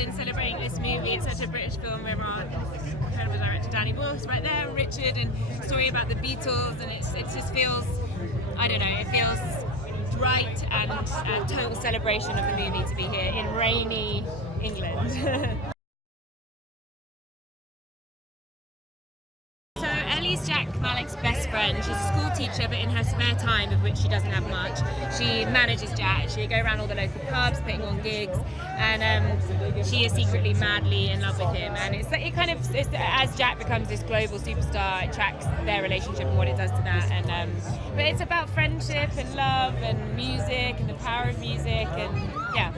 London celebrating this movie. It's such a British film with our incredible director Danny Boyle right there, Richard, and story about the Beatles, and it just feels, I don't know, it feels right and a total celebration of the movie to be here in rainy England. So Ellie's Jack Malek's best friend. She's a school teacher, but in her spare time, of which she doesn't have much, she manages Jack. She go around all the local pubs, putting on gigs, and she is secretly madly in love with him. And it's as Jack becomes this global superstar, it tracks their relationship and what it does to that. And but it's about friendship and love and music and the power of music, and yeah.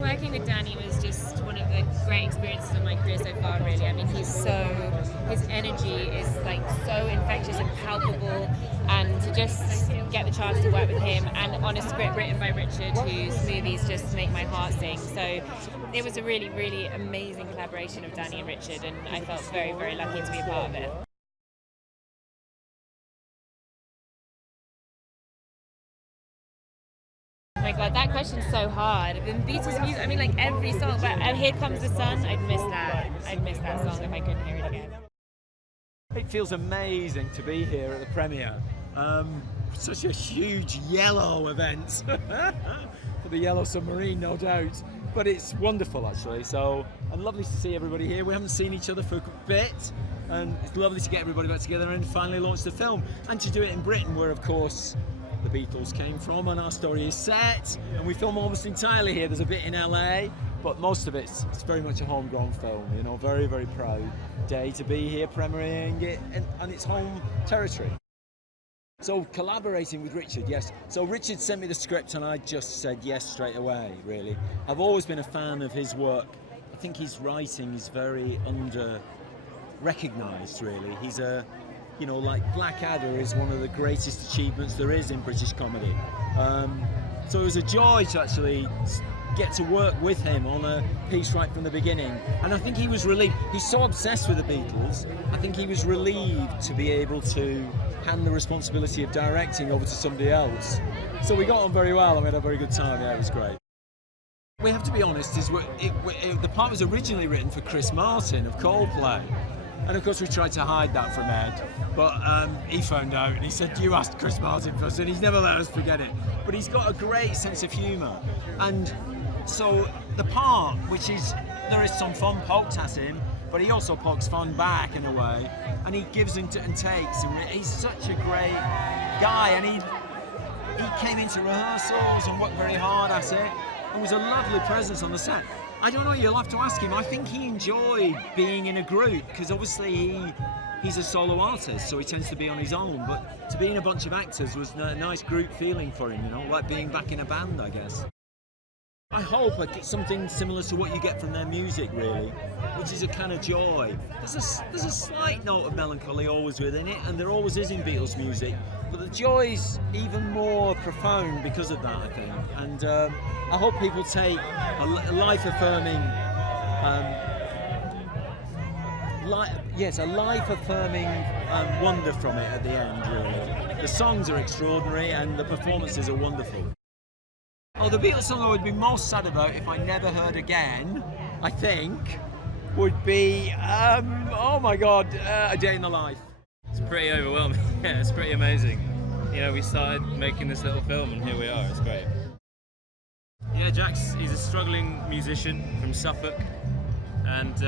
Working with Danny was just one of the great experiences of my career so far, really. I mean, his energy is like so infectious and palpable, and to just get the chance to work with him and on a script written by Richard, whose movies just make my heart sing. So it was a really, really amazing collaboration of Danny and Richard, and I felt very, very lucky to be a part of it. Oh my god, that question's so hard. The Beatles music, I mean, like every song, but Here Comes the Sun, I'd miss that. I'd miss that song if I couldn't hear it again. It feels amazing to be here at the premiere. Such a huge yellow event for the Yellow Submarine, no doubt. But it's wonderful, actually. So, and lovely to see everybody here. We haven't seen each other for a bit, and it's lovely to get everybody back together and finally launch the film. And to do it in Britain, where, of course, the Beatles came from, and our story is set, and we film almost entirely here. There's a bit in LA, but most of it's very much a homegrown film. You know, very, very proud day to be here premiering it on its home territory. So collaborating with Richard, yes. So Richard sent me the script and I just said yes straight away, really. I've always been a fan of his work. I think his writing is very under-recognised, really. He's you know, like Blackadder is one of the greatest achievements there is in British comedy. So it was a joy to actually get to work with him on a piece right from the beginning. And I think he was relieved. He's so obsessed with the Beatles, I think he was relieved to be able to hand the responsibility of directing over to somebody else. So we got on very well and we had a very good time. Yeah, it was great. We have to be honest, the part was originally written for Chris Martin of Coldplay. And of course we tried to hide that from Ed, but he phoned out and he said, you asked Chris Martin first, and he's never let us forget it. But he's got a great sense of humour. And so the part, which is, there is some fun poked at him, but he also pokes fun back in a way, and he gives and takes, and he's such a great guy, and he came into rehearsals and worked very hard at it, and was a lovely presence on the set. I don't know, you'll have to ask him. I think he enjoyed being in a group, because obviously he's a solo artist, so he tends to be on his own, but to be in a bunch of actors was a nice group feeling for him, you know, like being back in a band, I guess. I hope I get something similar to what you get from their music, really, which is a kind of joy. There's a slight note of melancholy always within it, and there always is in Beatles music, but the joy's even more profound because of that, I think. And I hope people take a life-affirming, wonder from it at the end, really. The songs are extraordinary and the performances are wonderful. Oh, the Beatles song I would be most sad about if I never heard again, I think, would be, oh my God, A Day in the Life. It's pretty overwhelming. Yeah, it's pretty amazing. You know, we started making this little film and here we are, it's great. Yeah, he's a struggling musician from Suffolk, and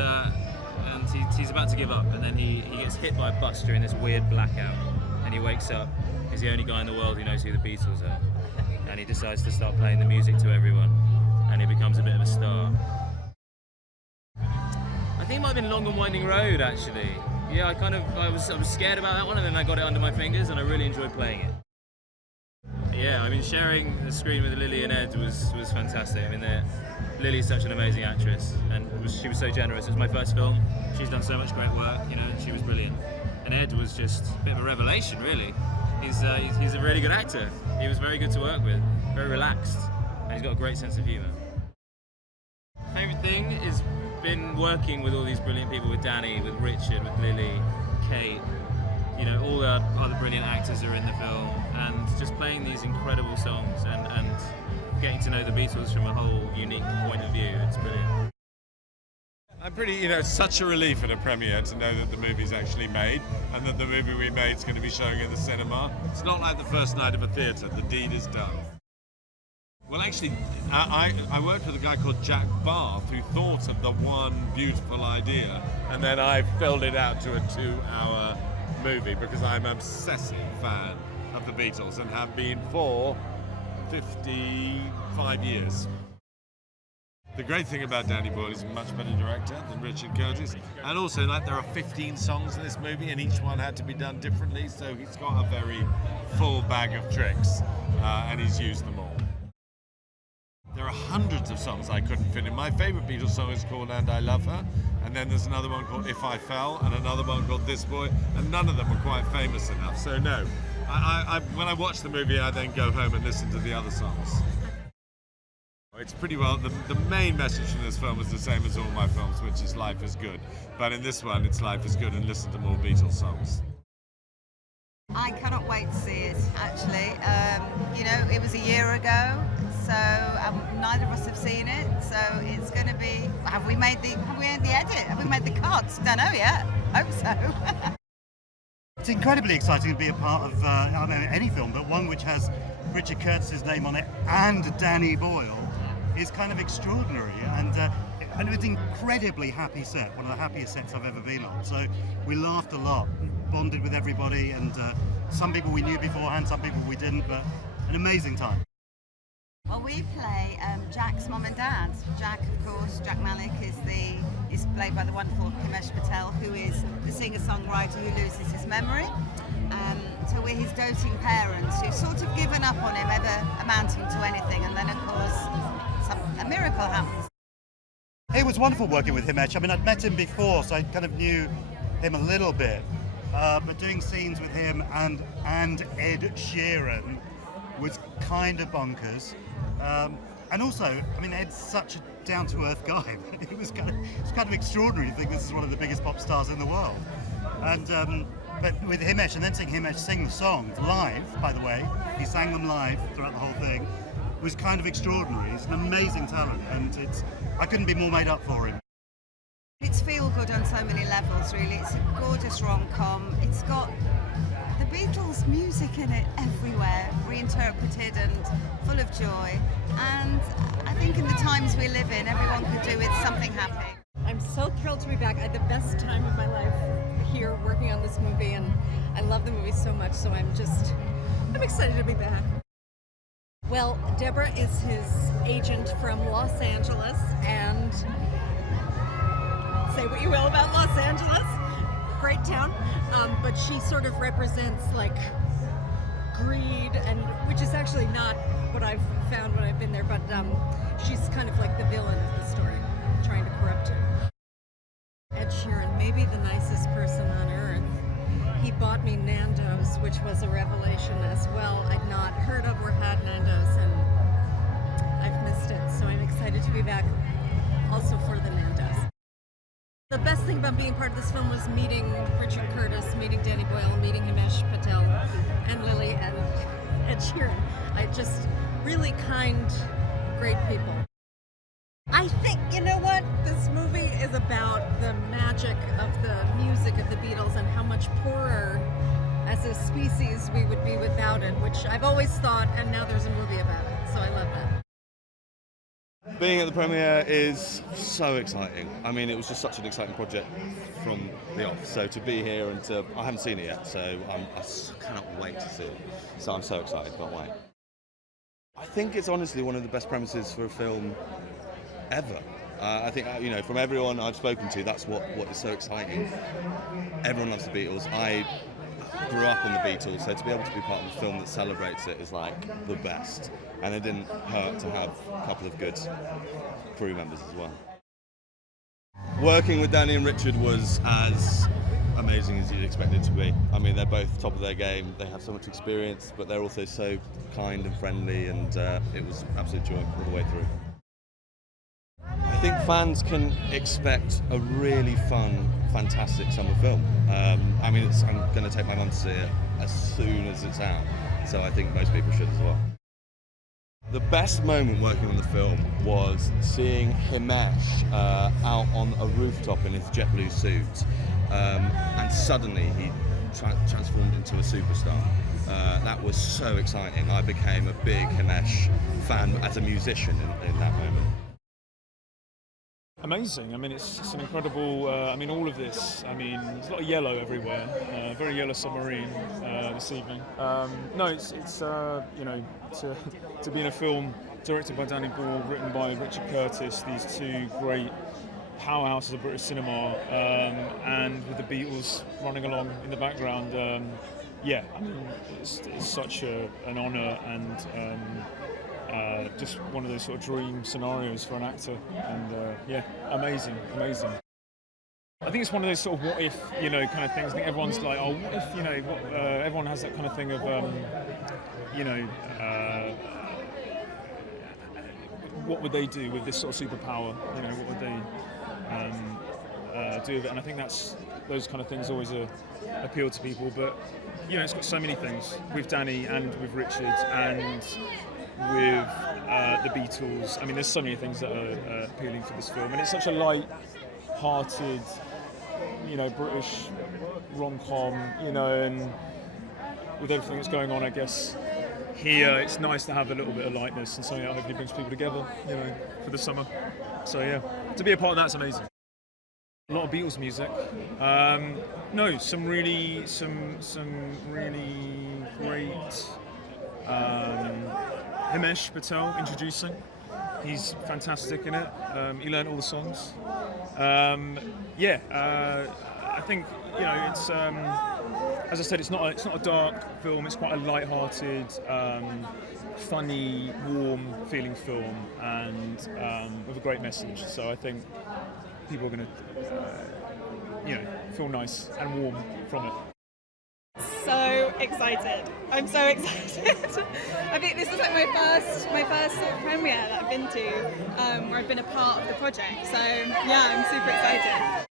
he's about to give up, and then he gets hit by a bus during this weird blackout, and he wakes up. He's the only guy in the world who knows who the Beatles are, and he decides to start playing the music to everyone, and he becomes a bit of a star. I think it might have been Long and Winding Road, actually. Yeah, I was scared about that one, and then I got it under my fingers, and I really enjoyed playing it. Yeah, I mean, sharing the screen with Lily and Ed was fantastic. I mean, Lily's such an amazing actress, and she was so generous. It was my first film. She's done so much great work, you know, and she was brilliant. And Ed was just a bit of a revelation, really. He's a really good actor. He was very good to work with, very relaxed, and he's got a great sense of humour. Favourite thing has been working with all these brilliant people, with Danny, with Richard, with Lily, Kate, you know, all the other brilliant actors are in the film, and just playing these incredible songs and getting to know the Beatles from a whole unique point of view. It's brilliant. I'm pretty, it's such a relief at a premiere to know that the movie's actually made and that the movie we made is going to be showing in the cinema. It's not like the first night of a theatre, the deed is done. Well, actually, I worked with a guy called Jack Barth who thought of the one beautiful idea, and then I filled it out to a 2-hour movie because I'm an obsessive fan of the Beatles and have been for 55 years. The great thing about Danny Boyle is a much better director than Richard Curtis, and also there are 15 songs in this movie and each one had to be done differently, so he's got a very full bag of tricks and he's used them all. There are hundreds of songs I couldn't fit in. My favourite Beatles song is called And I Love Her, and then there's another one called If I Fell, and another one called This Boy, and none of them are quite famous enough, so no. When I watch the movie, I then go home and listen to the other songs. It's pretty well, the main message from this film is the same as all my films, which is life is good. But in this one, it's life is good and listen to more Beatles songs. I cannot wait to see it, actually. It was a year ago, so neither of us have seen it. So it's going to be, have we made the edit? Have we made the cuts? Don't know yet. Hope so. It's incredibly exciting to be a part of any film, but one which has Richard Curtis's name on it and Danny Boyle is kind of extraordinary, and it was an incredibly happy set, one of the happiest sets I've ever been on. So we laughed a lot, bonded with everybody, and some people we knew beforehand, some people we didn't, but an amazing time. Well, we play Jack's mum and dad. Jack, of course, Jack Malik is played by the wonderful Himesh Patel, who is the singer-songwriter who loses his memory. So we're his doting parents who've sort of given up on him ever amounting to anything, and then of course a miracle happens. It was wonderful working with Himesh. I mean, I'd met him before, so I kind of knew him a little bit, but doing scenes with him and Ed Sheeran was kind of bonkers. And also, I mean, Ed's such a down-to-earth guy. It was kind of extraordinary to think this is one of the biggest pop stars in the world. And but with Himesh, and then seeing Himesh sing the songs live, by the way, he sang them live throughout the whole thing, was kind of extraordinary. He's an amazing talent, and I couldn't be more made up for him. It's feel-good on so many levels, really. It's a gorgeous rom-com. It's got the Beatles music in it everywhere, reinterpreted and full of joy. And I think in the times we live in, everyone could do with something happy. I'm so thrilled to be back. I had the best time of my life here working on this movie, and I love the movie so much, so I'm excited to be back. Well, Deborah is his agent from Los Angeles, and say what you will about Los Angeles, great town, but she sort of represents like greed, and which is actually not what I've found when I've been there, but she's kind of like the villain of the story, trying to corrupt him. Ed Sheeran, maybe the nicest person on earth. He bought me Nando's, which was a revelation as well. I'd not heard of or had Nando's, and I've missed it, so I'm excited to be back also for the Nando's. The best thing about being part of this film was meeting Richard Curtis, meeting Danny Boyle, meeting Himesh Patel, and Lily, and Ed Sheeran. Just really kind, great people. I think, you know what, this movie is about the magic of the music of the Beatles and how much poorer as a species we would be without it, which I've always thought, and now there's a movie about it, so I love that. Being at the premiere is so exciting. I mean, it was just such an exciting project from the off. So to be here and I haven't seen it yet, so I cannot wait to see it. So I'm so excited, can't wait. I think it's honestly one of the best premises for a film ever. I think, from everyone I've spoken to, that's what is so exciting. Everyone loves the Beatles. I grew up on the Beatles, so to be able to be part of a film that celebrates it is like the best. And it didn't hurt to have a couple of good crew members as well. Working with Danny and Richard was as amazing as you'd expect it to be. I mean, they're both top of their game. They have so much experience, but they're also so kind and friendly, and it was absolute joy all the way through. I think fans can expect a really fun fantastic summer film. I mean, I'm going to take my mum to see it as soon as it's out, so I think most people should as well. The best moment working on the film was seeing Himesh out on a rooftop in his jet blue suit, and suddenly he transformed into a superstar. That was so exciting. I became a big Himesh fan as a musician in that moment. Amazing. I mean, it's an incredible. I mean, all of this. I mean, there's a lot of yellow everywhere. Very yellow submarine this evening. No, it's you know, to be in a film directed by Danny Boyle, written by Richard Curtis. These two great powerhouses of British cinema, and with the Beatles running along in the background. Yeah, I mean, it's such an honour and. Just one of those sort of dream scenarios for an actor, and yeah, amazing. I think it's one of those sort of what if, you know, kind of things. I think everyone's like, oh, what if, you know, everyone has that kind of thing of, you know, what would they do with this sort of superpower? You know, what would they do with it? And I think those kind of things always appeal to people. But you know, it's got so many things with Danny and with Richard and with the Beatles. I mean, there's so many things that are appealing for this film, and it's such a light-hearted, you know, British rom-com, you know, and with everything that's going on, I guess here it's nice to have a little bit of lightness and something that hopefully brings people together, you know, for the summer. So yeah, to be a part of that's amazing. A lot of Beatles music. No, some really great. Himesh Patel introducing. He's fantastic in it. He learned all the songs. Yeah, I think, you know, it's as I said, it's not a dark film. It's quite a light-hearted, funny, warm feeling film, and with a great message. So I think people are going to, you know, feel nice and warm from it. So excited! I'm so excited. I think this is like my first sort of premiere that I've been to, where I've been a part of the project. So yeah, I'm super excited.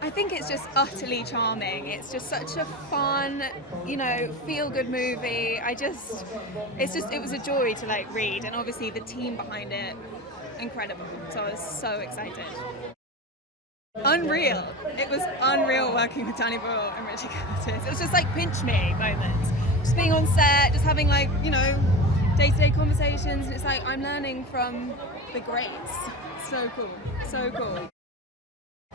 I think it's just utterly charming. It's just such a fun, you know, feel-good movie. It was a joy to like read, and obviously the team behind it, incredible. So I was so excited. Unreal. It was unreal working with Danny Boyle and Richard Curtis. It was just like pinch me moments. Just being on set, just having like, you know, day-to-day conversations, and it's like I'm learning from the greats. So cool. So cool.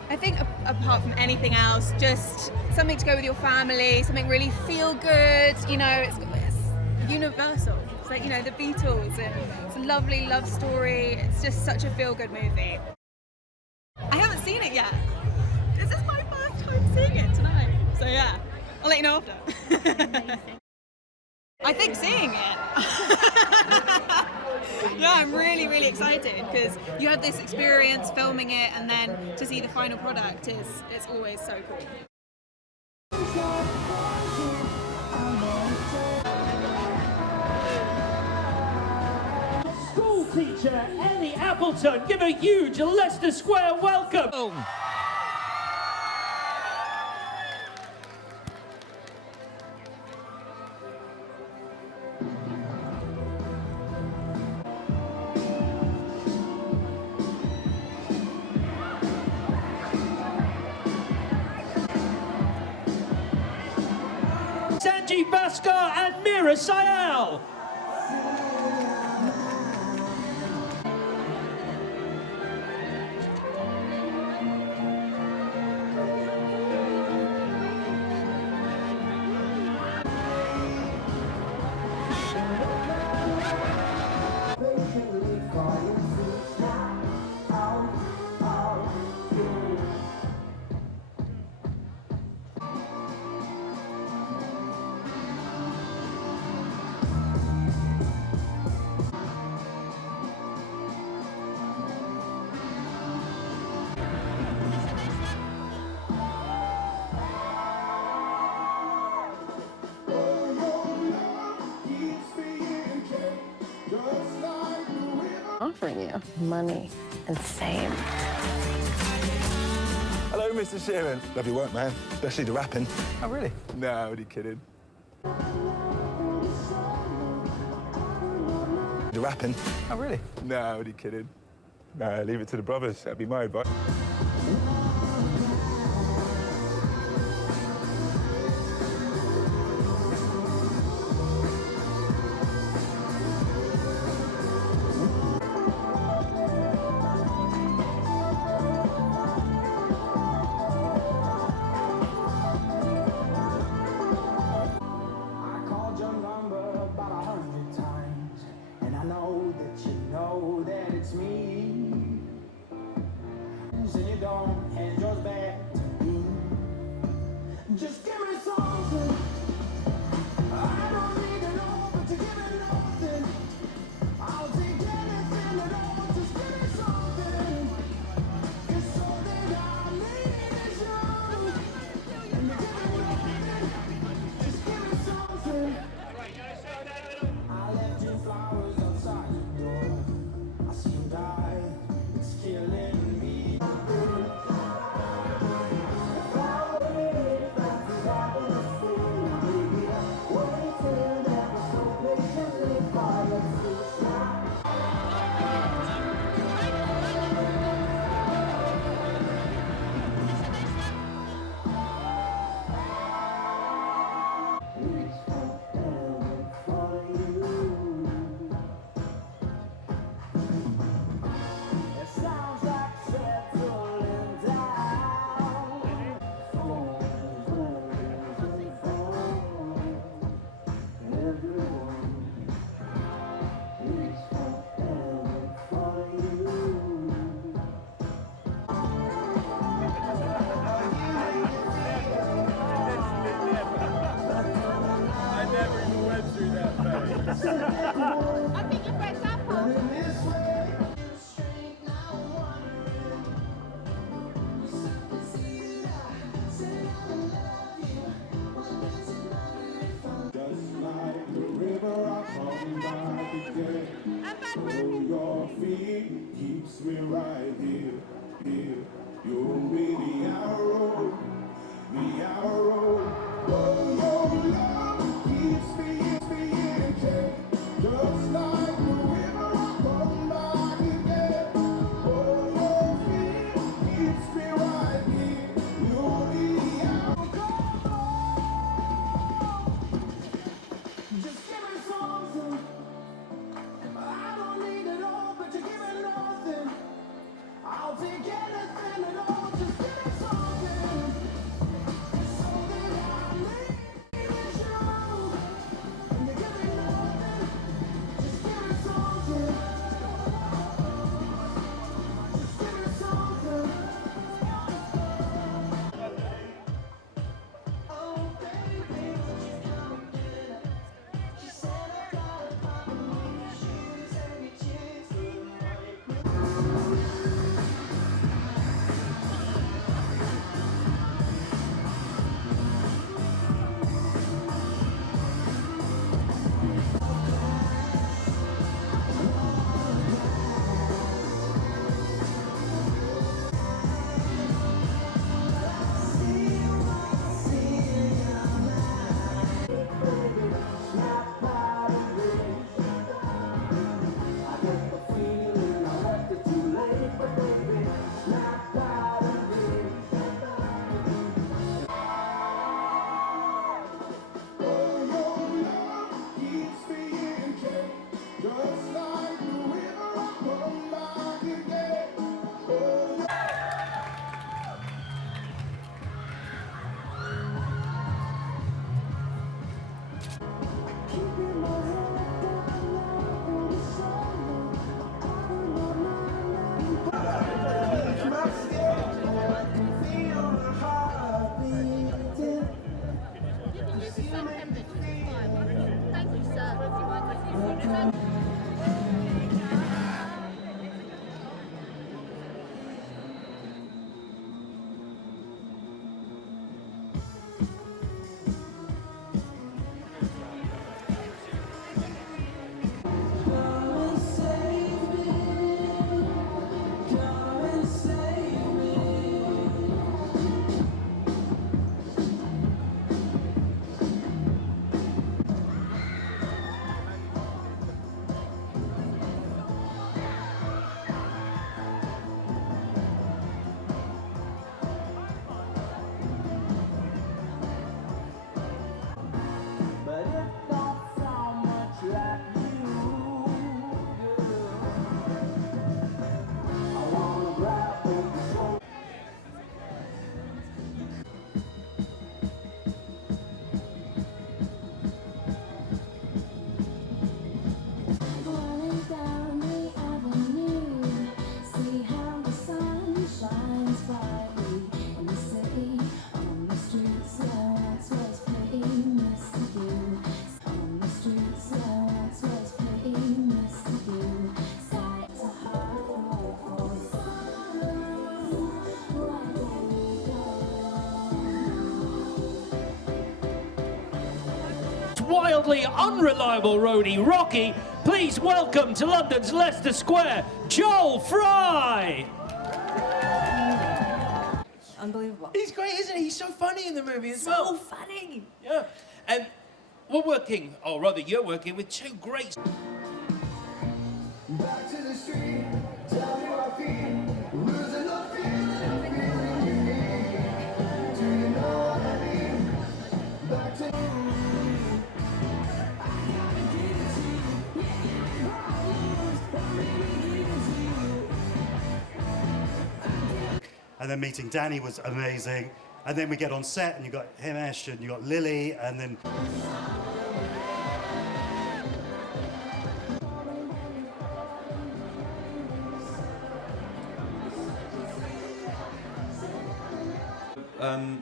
I think apart from anything else, just something to go with your family, something really feel good, you know, it's universal. It's like, you know, the Beatles, and it's a lovely love story. It's just such a feel-good movie. I haven't seen it yet. This is my first time seeing it tonight. So yeah, I'll let you know after. I think seeing it. Yeah, I'm really, really excited because you have this experience filming it, and then to see the final product it's always so cool. School teacher Ellie Appleton, give a huge Leicester Square welcome. Sanjeev Bhaskar and Mira Sayal. Offering you money and fame. Hello, Mr. Sheeran. Love your work, man. Especially the rapping. Oh, really? No, only kidding. The rapping. Oh, really? No, only kidding. No, leave it to the brothers. That'd be my advice. Just give me something. I don't need it all, but you give me nothing. I'll take anything at all. Just give me something. 'Cause all that I need is you. And you give me nothing. Just give me something. I left you flowers outside your door. I see you die. It's killing me. I think you pressed that part. Your feet keeps me right here, here. You'll be the arrow, the arrow. Oh, your love keeps me in check, just like the river I come back again. Oh, your feet keeps me right here. You'll be the arrow. Just give me something. I don't need it all, but you give me nothing. I'll take anything at all, just give me something. It's all that I need is you. wildly unreliable roadie, Rocky, please welcome to London's Leicester Square, Joel Fry! Unbelievable. He's great, isn't he? He's so funny in the movie as well. So funny. Yeah, and we're working, or rather you're working with two great... Back to the street, tell me what I feel. Losing the feeling unique. Do you know what I mean? Back to And then meeting Danny was amazing. And then we get on set and you got Himesh and you got Lily and then...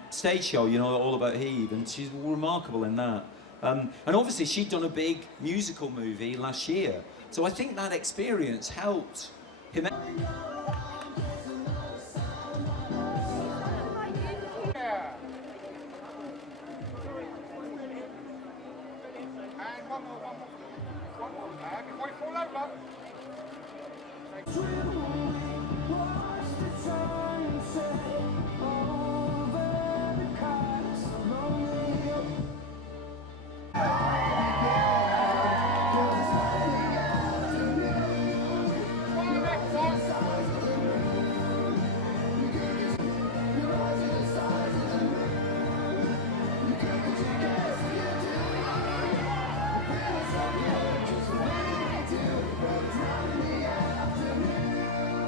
Stage show, you know, all about Heave, and she's remarkable in that. And obviously she'd done a big musical movie last year, so I think that experience helped him.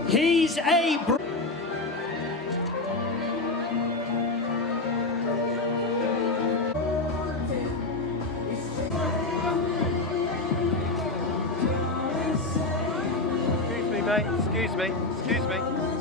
He's a... Excuse me, mate. Excuse me.